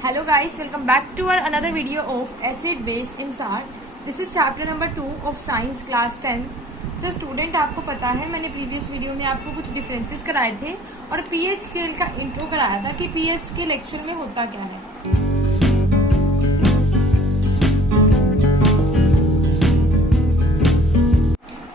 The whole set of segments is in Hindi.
Hello guys, welcome back to our another video of acid base insar. This is chapter number 2 of science class 10. तो स्टूडेंट आपको पता है मैंने प्रीवियस वीडियो में आपको कुछ डिफरेंसेस कराए थे और पीएच स्केल का इंट्रो कराया था कि पीएच स्केल एक्चुअल में होता क्या है।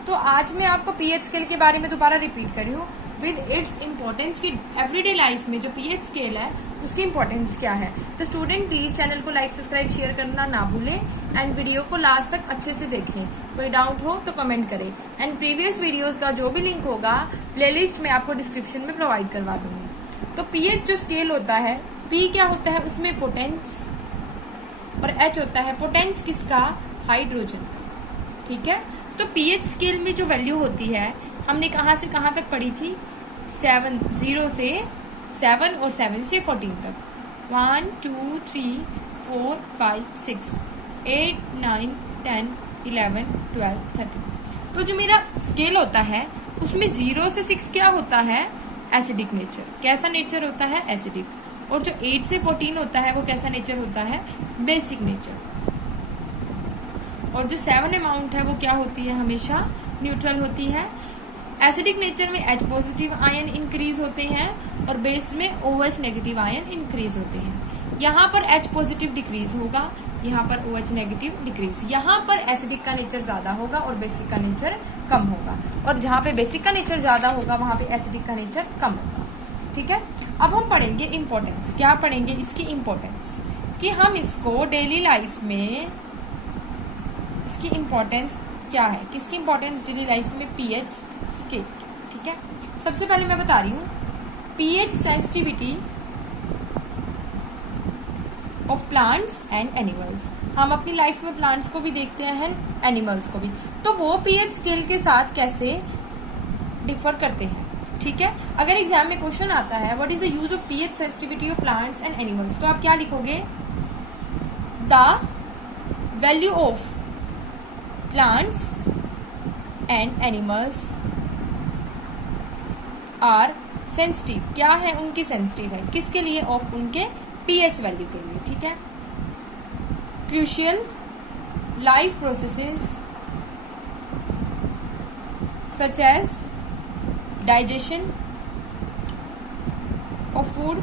तो आज मैं आपको पीएच स्केल के बारे में दोबारा रिपीट कर रही हूँ विद इट्स इम्पोर्टेंस की एवरीडे लाइफ में जो पीएच स्केल है उसकी इम्पोर्टेंस क्या है। तो स्टूडेंट प्लीज चैनल को लाइक सब्सक्राइब शेयर करना ना भूलें एंड वीडियो को लास्ट तक अच्छे से देखें। कोई डाउट हो तो कमेंट करें एंड प्रीवियस वीडियोस का जो भी लिंक होगा प्लेलिस्ट में आपको डिस्क्रिप्शन में प्रोवाइड करवा दूंगी। तो पीएच जो स्केल होता है, पी क्या होता है उसमें पोटेंस और एच होता है पोटेंस किसका, हाइड्रोजन का। ठीक है, तो पीएच स्केल में जो वैल्यू होती है हमने कहाँ से कहाँ तक पढ़ी थी, 0 से 7 और 7 से 14 तक, 1 2 3 4 5 6 8 9 10 11 12 13। तो जो मेरा स्केल होता है उसमें 0 से 6 क्या होता है, एसिडिक नेचर। कैसा नेचर होता है, एसिडिक। और जो 8 से 14 होता है वो कैसा नेचर होता है, बेसिक नेचर। और जो 7 अमाउंट है वो क्या होती है, हमेशा न्यूट्रल होती है। एसिडिक नेचर में H पॉजिटिव आयन इंक्रीज होते हैं और बेस में OH नेगेटिव आयन इंक्रीज होते हैं। यहाँ पर H पॉजिटिव डिक्रीज होगा, यहाँ पर OH नेगेटिव डिक्रीज। यहाँ पर एसिडिक का नेचर ज्यादा होगा और बेसिक का नेचर कम होगा, और जहाँ पे बेसिक का नेचर ज्यादा होगा वहां पे एसिडिक का नेचर कम होगा। ठीक है, अब हम पढ़ेंगे इम्पोर्टेंस। क्या पढ़ेंगे, इसकी इम्पोर्टेंस, कि हम इसको डेली लाइफ में इसकी इम्पोर्टेंस क्या है, किसकी इम्पोर्टेंस डेली लाइफ में, पीएच स्केल। ठीक है, सबसे पहले मैं बता रही हूँ pH sensitivity of plants and animals. हम अपनी लाइफ में प्लांट्स को भी देखते हैं, एनिमल्स को भी, तो वो पीएच स्केल के साथ कैसे डिफर करते हैं। ठीक है, अगर एग्जाम में क्वेश्चन आता है what is the use of pH sensitivity of plants and animals, तो आप क्या लिखोगे, the value of plants and animals are sensitive. क्या है, उनकी सेंसिटिव है, किसके लिए, ऑफ उनके पीएच वैल्यू के लिए। ठीक है, crucial life processes such as digestion of food,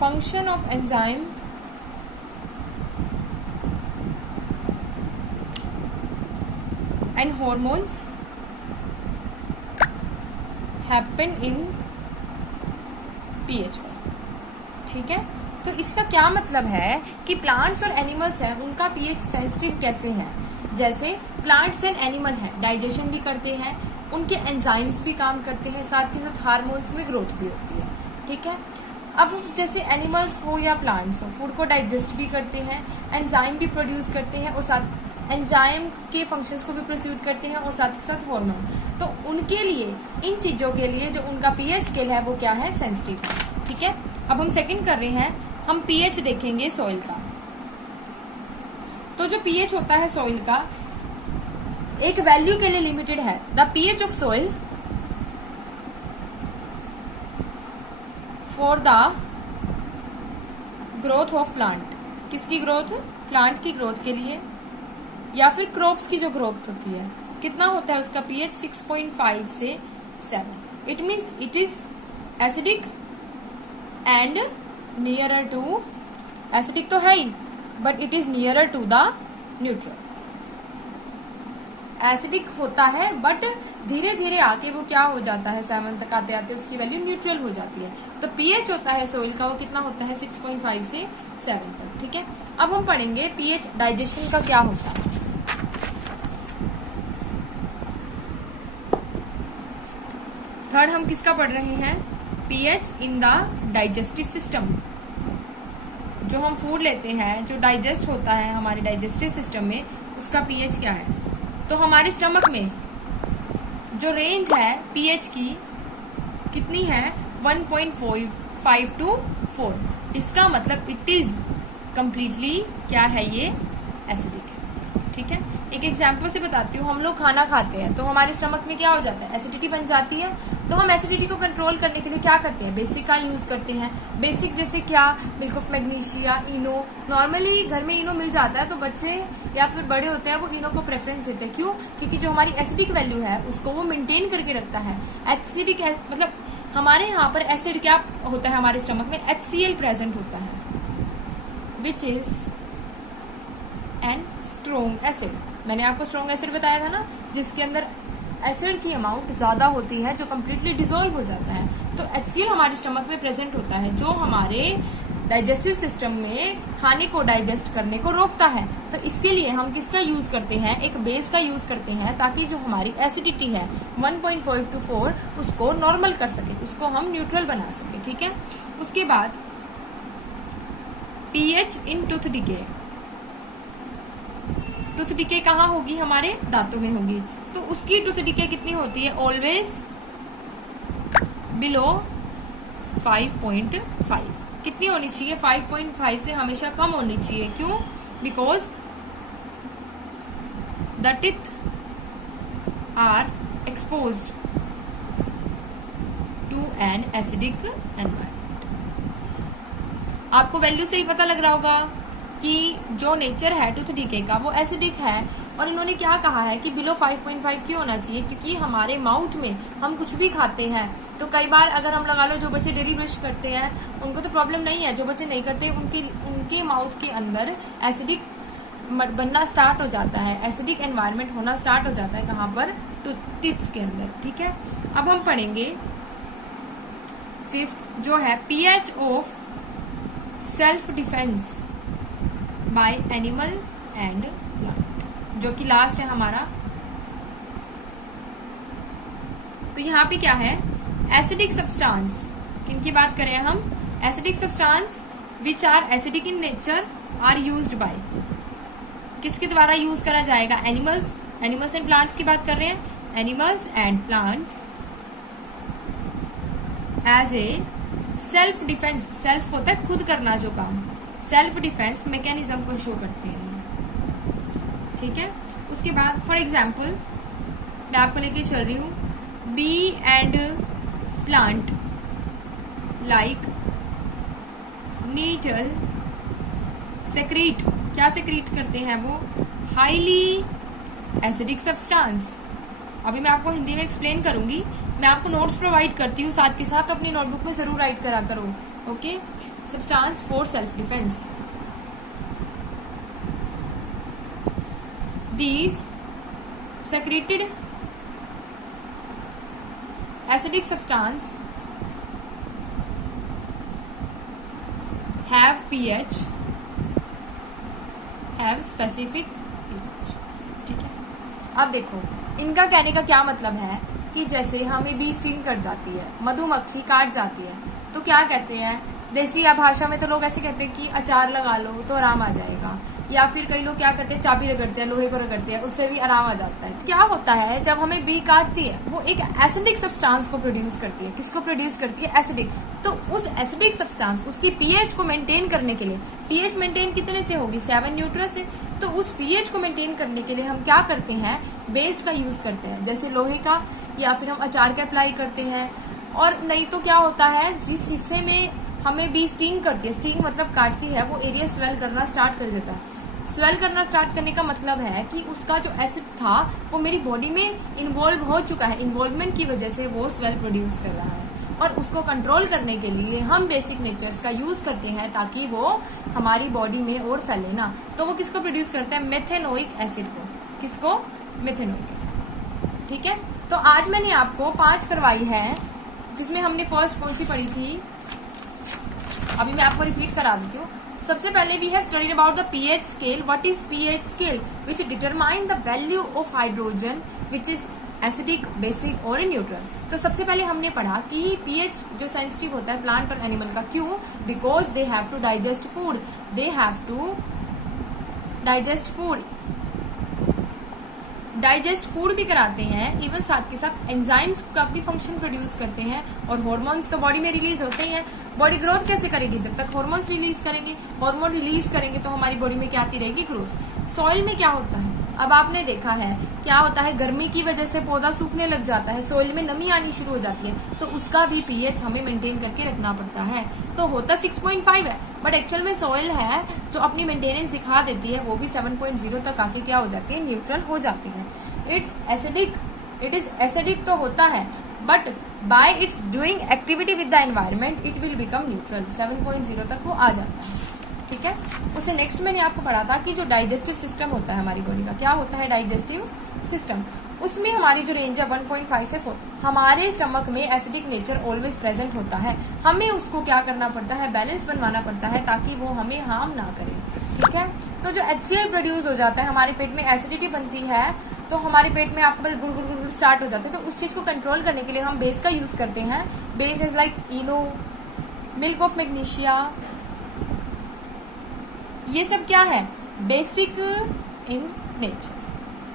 function of enzyme and hormones happen in pH 1। ठीक है, तो इसका क्या मतलब है कि प्लांट्स और एनिमल्स हैं उनका पीएच सेंसिटिव कैसे है। जैसे प्लांट्स एंड एनिमल हैं, डाइजेशन भी करते हैं, उनके एंजाइम्स भी काम करते हैं, साथ के साथ हार्मोन्स में ग्रोथ भी होती है। ठीक है, अब जैसे एनिमल्स हो या प्लांट्स हो, फूड को डाइजेस्ट भी करते हैं, एंजाइम भी प्रोड्यूस करते हैं और साथ एंजाइम के फंक्शंस को भी प्रोड्यूस करते हैं और साथ ही साथ हार्मोन। तो उनके लिए, इन चीजों के लिए जो उनका पीएच स्केल है वो क्या है, सेंसिटिव है। ठीक है, अब हम सेकंड कर रहे हैं, हम पीएच देखेंगे सॉइल का। तो जो पीएच होता है सॉइल का एक वैल्यू के लिए लिमिटेड है। The pH of soil for the growth of plant, किसकी ग्रोथ, प्लांट की ग्रोथ के लिए, या फिर क्रॉप्स की जो ग्रोथ होती है, कितना होता है उसका पीएच, 6.5 से 7। It means it is acidic and nearer to, acidic तो है ही but it is nearer to the neutral. Acidic होता है बट धीरे धीरे आके वो क्या हो जाता है, 7 तक आते आते उसकी वैल्यू न्यूट्रल हो जाती है। तो पीएच होता है सोइल का वो कितना होता है, 6.5 से 7 तक। ठीक है, अब हम पढ़ेंगे पीएच डाइजेशन का क्या होता है। थर्ड हम किसका पढ़ रहे हैं, pH in the digestive system. जो हम फूड लेते हैं, जो डाइजेस्ट होता है हमारे डाइजेस्टिव सिस्टम में, उसका पीएच क्या है। तो हमारे स्टमक में जो रेंज है पीएच की कितनी है, 1.5 to 4। इसका मतलब इट इज कंप्लीटली क्या है, ये एसिडिक है। ठीक है, एक एग्जाम्पल से बताती हूँ। हम लोग खाना खाते हैं तो हमारे स्टमक में क्या हो जाता है, एसिडिटी बन जाती है। तो हम एसिडिटी को कंट्रोल करने के लिए क्या करते हैं, बेसिक का यूज़ करते हैं। बेसिक जैसे क्या, milk of magnesia, Eno. Normally घर में इनो मिल जाता है तो बच्चे या फिर बड़े होते हैं वो इनो को प्रेफरेंस देते हैं। क्यों? क्योंकि जो हमारी एसिडिक वैल्यू है उसको वो मेंटेन करके रखता है। एसिडिक मतलब हमारे यहाँ पर एसिड क्या होता है, हमारे स्टमक में HCl प्रेजेंट होता है, which is an strong acid. मैंने आपको स्ट्रोंग एसिड बताया था ना, जिसके अंदर एसिड की अमाउंट ज्यादा होती है, जो कंप्लीटली डिसॉल्व हो जाता है। तो HCl हमारे स्टमक में प्रेजेंट होता है, जो हमारे डाइजेस्टिव सिस्टम में खाने को डाइजेस्ट करने को रोकता है। तो इसके लिए हम किसका यूज करते हैं, एक बेस का यूज करते हैं, ताकि जो हमारी एसिडिटी है 1.5 to 4 उसको नॉर्मल कर सके, उसको हम न्यूट्रल बना सके। ठीक है, उसके बाद pH इन टूथ डिके। टूथ डिके कहाँ होगी, हमारे दांतों में होगी। तो उसकी टूथ डिके कितनी होती है, ऑलवेज बिलो 5.5। कितनी होनी चाहिए, 5.5 से हमेशा कम होनी चाहिए। क्यों? Because the teeth are exposed to an acidic environment. आपको वैल्यू से ही पता लग रहा होगा कि जो नेचर है टूथ डिके का वो एसिडिक है। और इन्होंने क्या कहा है कि बिलो 5.5 क्यों होना चाहिए, क्योंकि हमारे माउथ में हम कुछ भी खाते हैं तो कई बार अगर हम लगा लो, जो बच्चे डेली ब्रश करते हैं उनको तो प्रॉब्लम नहीं है, जो बच्चे नहीं करते उनके माउथ के अंदर एसिडिक बनना स्टार्ट हो जाता है, एसिडिक एनवायरनमेंट होना स्टार्ट हो जाता है। कहाँ पर, टीथ के अंदर। ठीक है, अब हम पढ़ेंगे 5th जो है pH of self defence bye animal and plant, जो कि लास्ट है हमारा। तो यहाँ पे क्या है, एसिडिक सब्सटेंस, किनकी बात करें हम, acidic substance which are acidic in nature are used by, किसके द्वारा यूज करा जाएगा, एनिमल्स एंड प्लांट्स की बात कर रहे हैं, animals and plants as a self defence. Self होता है खुद करना जो काम, सेल्फ डिफेंस मैकेनिज्म को शो करते हैं। ठीक है, उसके बाद फॉर एग्जाम्पल मैं आपको लेके चल रही हूँ, bee and plant like nettle secrete, क्या सेक्रीट करते हैं वो, हाईली एसिडिक सब्सटेंस। अभी मैं आपको हिंदी में एक्सप्लेन करूंगी, मैं आपको नोट्स प्रोवाइड करती हूँ साथ के साथ, तो अपनी नोटबुक में जरूर राइट करा करो। Okay, substance for self defence. These secreted acidic substance have pH, have specific pH। ठीक है, अब देखो इनका कहने का क्या मतलब है कि जैसे हमें बी स्टिंग कर जाती है, मधुमक्खी काट जाती है, तो क्या कहते हैं, देसी या भाषा में तो लोग ऐसे कहते हैं कि अचार लगा लो तो आराम आ जाएगा, या फिर कई लोग क्या करते हैं, चाबी रगड़ते हैं, लोहे को रगड़ते हैं, उससे भी आराम आ जाता है। क्या होता है, जब हमें बी काटती है वो एक एसिडिक सब्सटेंस को प्रोड्यूस करती है। किसको प्रोड्यूस करती है, एसिडिक। तो उस एसिडिक सब्सटेंस, उसकी पीएच को मेंटेन करने के लिए, पीएच मेंटेन कितने से होगी, 7 न्यूट्रल से, तो उस पीएच को मेंटेन करने के लिए हम क्या करते हैं, बेस का यूज करते हैं, जैसे लोहे का, या फिर हम अचार का अप्लाई करते हैं। और नहीं तो क्या होता है, जिस हिस्से में हमें बी स्टिंग करती है, स्टिंग मतलब काटती है, वो एरिया स्वेल करना स्टार्ट कर देता है। स्वेल करना स्टार्ट करने का मतलब है कि उसका जो एसिड था वो मेरी बॉडी में इन्वॉल्व हो चुका है, इन्वॉल्वमेंट की वजह से वो स्वेल प्रोड्यूस कर रहा है। और उसको कंट्रोल करने के लिए हम बेसिक नेचर्स का यूज करते हैं, ताकि वो हमारी बॉडी में और फैले ना। तो वो किसको प्रोड्यूस करते हैं, मेथेनोइक एसिड को। किसको, मेथेनोइक एसिड। ठीक है, तो आज मैंने आपको 5 करवाई है, जिसमें हमने फर्स्ट कौन सी पढ़ी थी, अभी मैं आपको रिपीट करा देती हूँ। सबसे पहले we have studied about the pH scale. What is pH scale, which determine the value of hydrogen which is acidic, basic और न्यूट्रल। तो सबसे पहले हमने पढ़ा कि पीएच जो सेंसिटिव होता है प्लांट और एनिमल का, क्यों, because they have to digest food, they have to digest food, digest food भी कराते हैं, इवन साथ के साथ एंजाइम्स का अपनी फंक्शन प्रोड्यूस करते हैं, और हार्मोन्स तो बॉडी में रिलीज होते ही हैं। बॉडी ग्रोथ कैसे करेगी, जब तक हार्मोन्स रिलीज करेंगे, हार्मोन रिलीज करेंगे तो हमारी बॉडी में क्या आती रहेगी, ग्रोथ। सॉइल में क्या होता है, अब आपने देखा है क्या होता है, गर्मी की वजह से पौधा सूखने लग जाता है, सोइल में नमी आनी शुरू हो जाती है, तो उसका भी पीएच हमें मेंटेन करके रखना पड़ता है। तो होता 6.5 है, बट एक्चुअल में सॉइल है जो अपनी मेंटेनेंस दिखा देती है वो भी 7.0 तक आके क्या हो जाती है, न्यूट्रल हो जाती है। इट इज एसिडिक तो होता है, but by it's doing activity with the environment it will become neutral, 7.0 तक वो आ जाता है। ठीक है, उससे नेक्स्ट मैंने आपको पढ़ा था कि जो डाइजेस्टिव सिस्टम होता है हमारी बॉडी का, क्या होता है डाइजेस्टिव सिस्टम, उसमें हमारी जो रेंज है 1.5 से 4, हमारे स्टमक में एसिडिक नेचर ऑलवेज प्रेजेंट होता है, हमें उसको क्या करना पड़ता है, बैलेंस बनवाना पड़ता है ताकि वो हमें हार्म ना करे। ठीक है, तो जो HCl प्रोड्यूस हो जाता है, हमारे पेट में एसिडिटी बनती है, तो हमारे पेट में आपको बस गुड़ गुड़ गुड़ स्टार्ट हो जाते हैं, तो उस चीज को कंट्रोल करने के लिए हम बेस का यूज करते हैं। Base is like Eno, milk of magnesia, ये सब क्या है, बेसिक इन नेचर,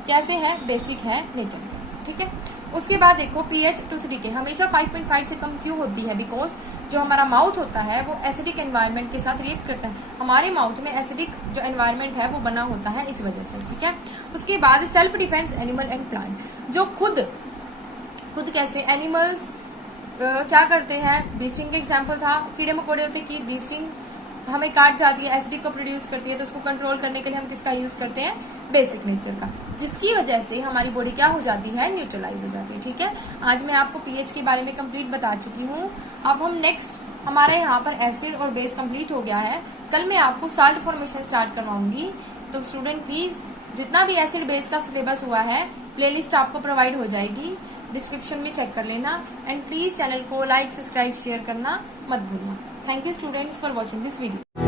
कैसे है, बेसिक है नेचर। ठीक है, उसके बाद देखो पीएच 2-3 के हमेशा 5.5 से कम क्यों होती है, बिकॉज जो हमारा माउथ होता है वो एसिडिक एनवायरनमेंट के साथ रिएक्ट करता है, हमारे माउथ में एसिडिक जो एनवायरनमेंट है वो बना होता है इस वजह से। ठीक है, उसके बाद self defence animal and plant, जो खुद कैसे एनिमल्स क्या करते हैं, बीस्टिंग के एग्जाम्पल था, कीड़े मकोड़े होते कि बीस्टिंग हमें काट जाती है, एसिडिक को प्रोड्यूस करती है, तो उसको कंट्रोल करने के लिए हम किसका यूज करते हैं, बेसिक नेचर का, जिसकी वजह से हमारी बॉडी क्या हो जाती है, न्यूट्रलाइज हो जाती है। ठीक है, आज मैं आपको पीएच के बारे में कंप्लीट बता चुकी हूँ। अब हम नेक्स्ट, हमारा यहाँ पर एसिड और बेस कंप्लीट हो गया है, कल मैं आपको साल्ट फॉर्मेशन स्टार्ट करवाऊंगी। तो स्टूडेंट प्लीज जितना भी एसिड बेस का सिलेबस हुआ है प्लेलिस्ट आपको प्रोवाइड हो जाएगी, डिस्क्रिप्शन में चेक कर लेना, एंड प्लीज चैनल को लाइक सब्सक्राइब शेयर करना मत भूलना। Thank you students for watching this video.